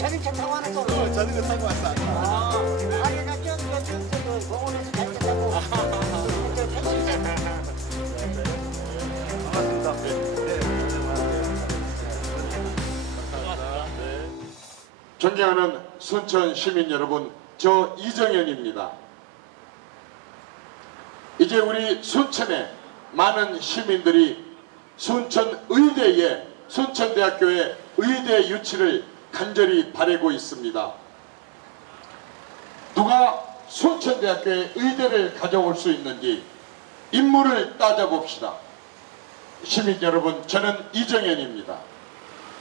머리를 타고 왔어. 아니 나 저기 저기 공원에서 잘 된다고 저 택시 반갑습니다. 네. 존경하는 순천 시민 여러분, 저 이정현입니다. 이제 우리 순천에 많은 시민들이 순천 의대에 순천대학교의 의대 유치를 간절히 바라고 있습니다. 누가 순천대학교에 의대를 가져올 수 있는지 인물을 따져봅시다. 시민 여러분, 저는 이정현입니다.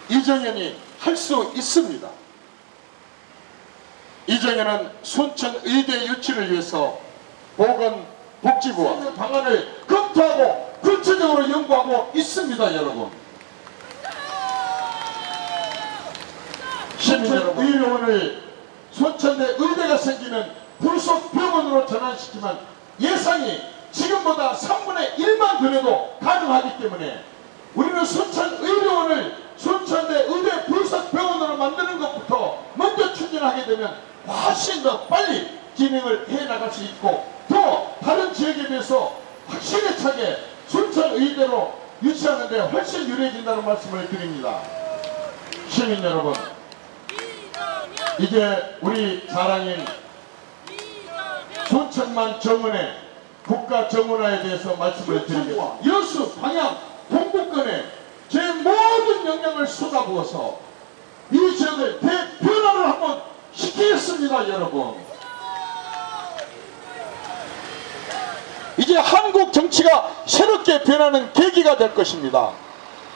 이정현이 할 수 있습니다. 이정현은 순천 의대 유치를 위해서 보건복지부와 방안을 검토하고 구체적으로 연구하고 있습니다, 여러분. 시민 여러분, 의료원을 순천대 의대가 생기는 불속 병원으로 전환시키면 예산이 지금보다 3분의 1만 들여도 가능하기 때문에 우리는 순천 의료원을 순천대 의대 불속 병원으로 만드는 것부터 먼저 추진하게 되면 훨씬 더 빨리 진행을 해 나갈 수 있고 또 다른 지역에 비해서 확실히 차게 순천 의대로 유치하는 데 훨씬 유리해진다는 말씀을 드립니다. 시민 여러분, 이제 우리 자랑인 순천만 정원의 국가 정원화에 대해서 말씀을 드립니다. 여수, 방향, 동북권에 제 모든 역량을 쏟아부어서 이 지역을 대변화를 한번 시키겠습니다, 여러분. 이제 한국 정치가 새롭게 변하는 계기가 될 것입니다.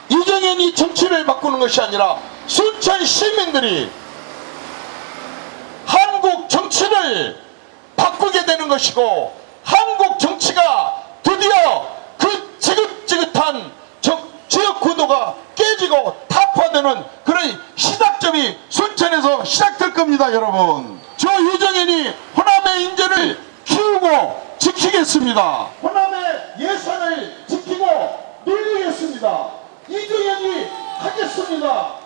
이정현이 정치를 바꾸는 것이 아니라 순천 시민들이 한국 정치를 바꾸게 되는 것이고 한국 정치가 드디어 그 지긋지긋한 정- 지역 구도가 깨지고 타파되는 그런 시작점이 순천에서 시작될 겁니다 여러분. 저 유정현이 호남의 인재를 키우고 지키겠습니다. 호남의 예산을 지키고 늘리겠습니다. 이정현이 하겠습니다